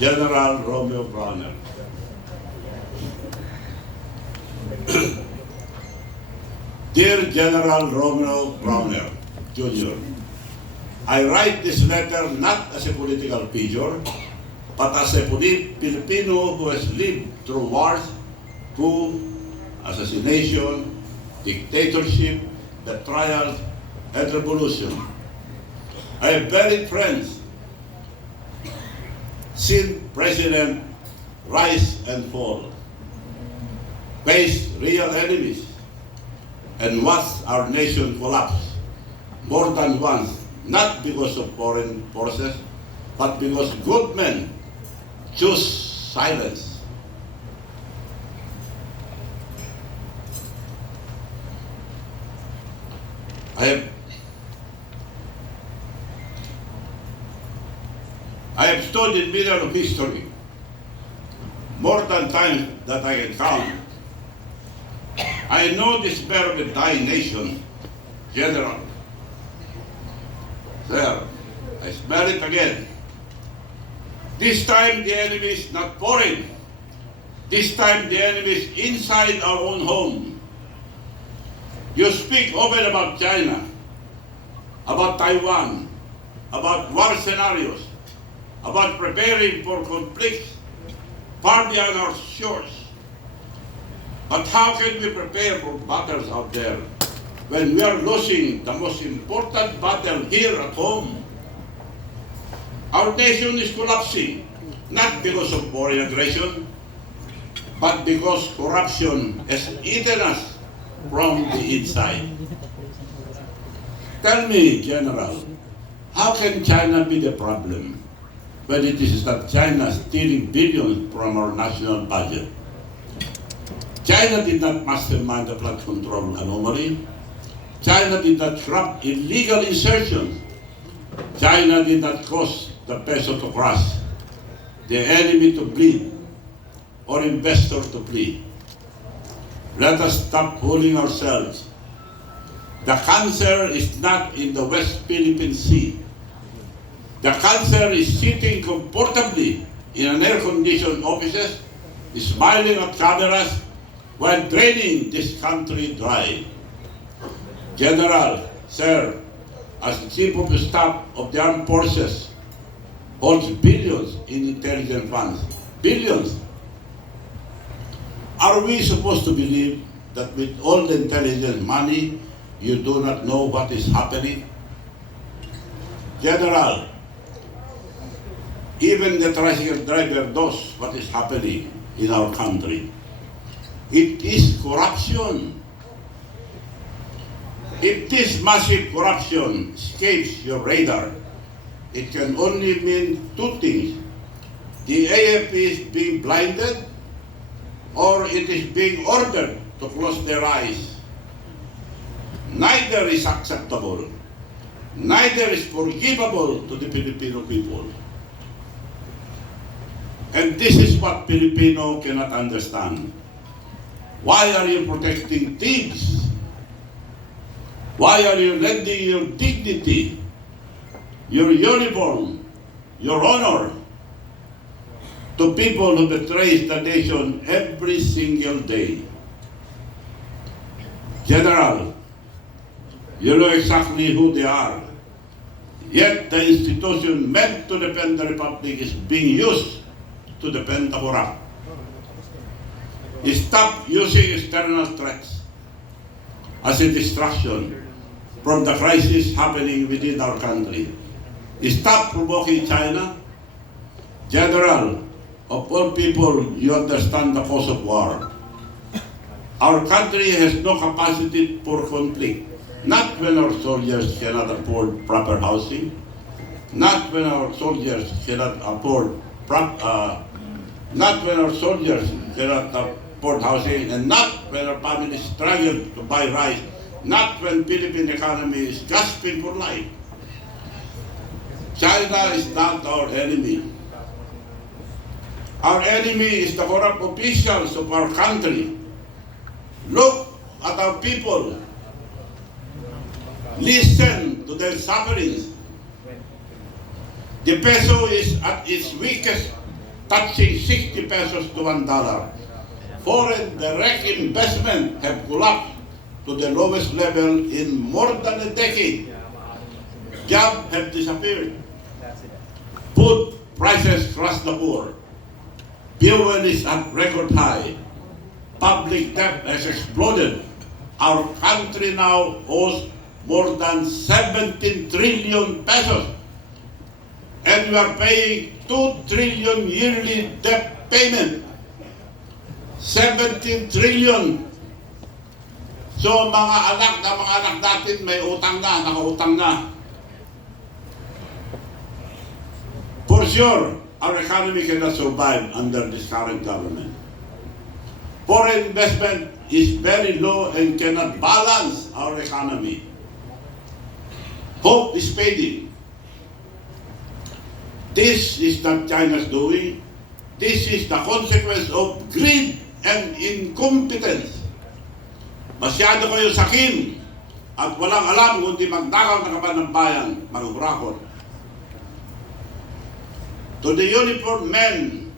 General Romeo BRAWNER. Dear General Romeo BRAWNER, Jr., I write this letter not as a political figure, but as a Filipino who has lived through wars, coup, assassination, dictatorship, betrayal, and revolution. I have buried friends, seen President rise and fall, faced real enemies, and watched our nation collapse more than once, not because of foreign forces, but because good men choose silence. I have stood in the middle of history more than time that I can count. I know despair of a dying nation, General. There, I smell it again. This time the enemy is not foreign. This time the enemy is inside our own home. You speak often about China, about Taiwan, about war scenarios, about preparing for conflicts far beyond our shores. But how can we prepare for battles out there when we are losing the most important battle here at home? Our nation is collapsing, not because of foreign aggression, but because corruption has eaten us from the inside. Tell me, General, how can China be the problem when it is that China stealing billions from our national budget? China did not mastermind the flood control anomaly. China did not corrupt illegal insertions. China did not cause the peso to crash, the enemy to bleed, or investors to flee. Let us stop fooling ourselves. The cancer is not in the West Philippine Sea. The cancer is sitting comfortably in an air-conditioned offices, smiling at cameras, while draining this country dry. General, sir, as Chief of Staff of the Armed Forces, holds billions in intelligence funds. Billions. Are we supposed to believe that with all the intelligence money, you do not know what is happening? General, even the tricycle driver knows what is happening in our country. It is corruption. If this massive corruption escapes your radar, it can only mean two things. The AFP is being blinded, or it is being ordered to close their eyes. Neither is acceptable. Neither is forgivable to the Filipino people. And this is what Filipino cannot understand. Why are you protecting thieves? Why are you lending your dignity, your uniform, your honor to people who betray the nation every single day? General, you know exactly who they are. Yet the institution meant to defend the Republic is being used to defend the corrupt. Stop using external threats as a distraction from the crisis happening within our country. Stop provoking China. General, of all people, you understand the cause of war. Our country has no capacity for conflict. Not when our soldiers cannot afford proper housing. Not when our soldiers cannot afford housing, and not when our families struggle to buy rice, not when Philippine economy is gasping for life. China is not our enemy. Our enemy is the corrupt officials of our country. Look at our people. Listen to their sufferings. The peso is at its weakest touching 60 pesos to $1. Foreign direct investment have collapsed to the lowest level in more than a decade. Jobs have disappeared. Food prices crush the poor. Fuel is at record high. Public debt has exploded. Our country now owes more than 17 trillion pesos. And we are paying 2 trillion yearly debt payment. 17 trillion. So mga anak natin may utang na, nakautang na. For sure, our economy cannot survive under this current government. Foreign investment is very low and cannot balance our economy. Hope is fading. This is not China's doing. This is the consequence of greed and incompetence. Masyado kayo sakin at walang alam kundi magdakaw na kaban ng bayan, maghurakot. To the uniformed men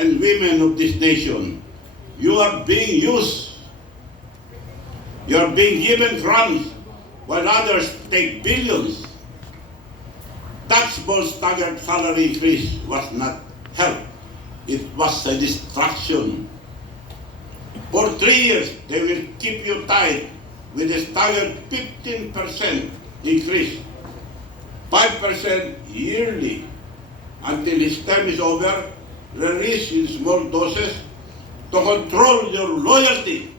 and women of this nation, you are being used. You are being given crumbs while others take billions. That small staggered salary increase was not help. It was a distraction. For 3 years, they will keep you tight with a staggered 15% increase, 5% yearly, until his term is over, release in small doses to control your loyalty.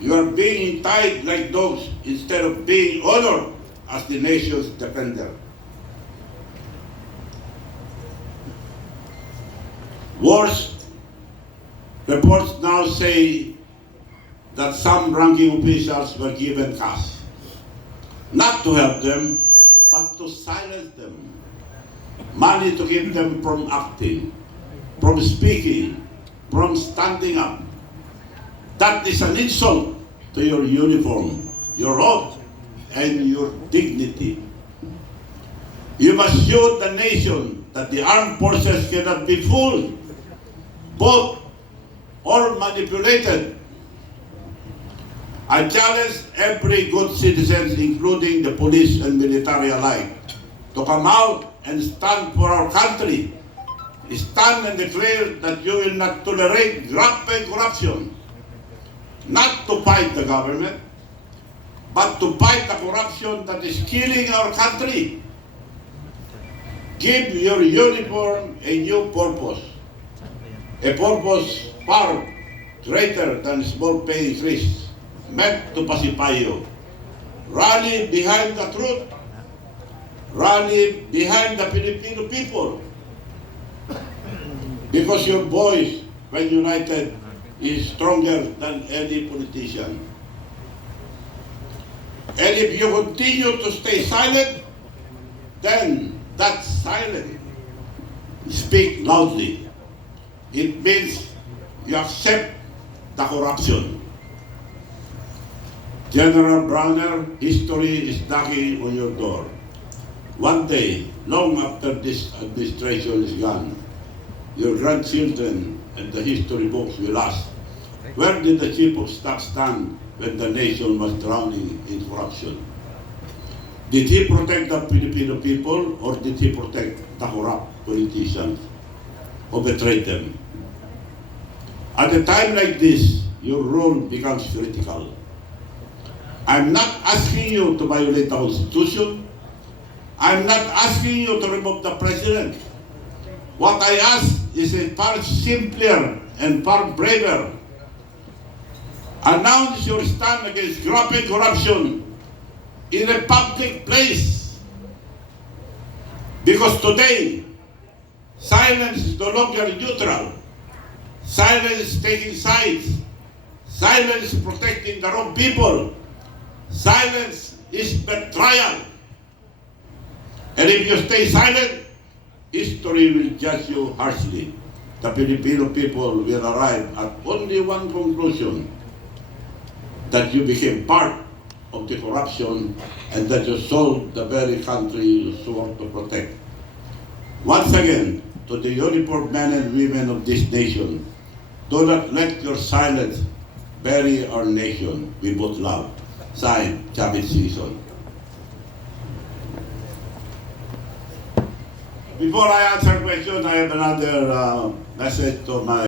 You are being tied like dogs instead of being honored as the nation's defender. Worse, reports now say that some ranking officials were given cash, not to help them, but to silence them. Money to keep them from acting, from speaking, from standing up. That is an insult to your uniform, your oath, and your dignity. You must show the nation that the armed forces cannot be fooled, bought, or manipulated. I challenge every good citizen, including the police and military alike, to come out and stand for our country. Stand and declare that you will not tolerate rampant corruption. Not to fight the government, but to fight the corruption that is killing our country. Give your uniform a new purpose. A purpose far greater than small pay increase, meant to pacify you. Rally behind the truth. Rally behind the Filipino people. Because your voice, when united, is stronger than any politician. And if you continue to stay silent, then that silence, speak loudly. It means you accept the corruption. General Browner, history is knocking on your door. One day, long after this administration is gone, your grandchildren and the history books will ask, where did the chief of staff stand when the nation was drowning in corruption? Did he protect the Filipino people, or did he protect the corrupt politicians who betrayed them? At a time like this, your role becomes critical. I'm not asking you to violate the Constitution. I'm not asking you to remove the president. What I ask is a far simpler and far braver. Announce your stand against rampant corruption in a public place. Because today, silence is no longer neutral. Silence is taking sides. Silence is protecting the wrong people. Silence is betrayal. And if you stay silent, history will judge you harshly. The Filipino people will arrive at only one conclusion, that you became part of the corruption and that you sold the very country you swore to protect. Once again, to the uniformed men and women of this nation, do not let your silence bury our nation. We both love. Signed, Chavez Season. Before I answer questions, I have another message to my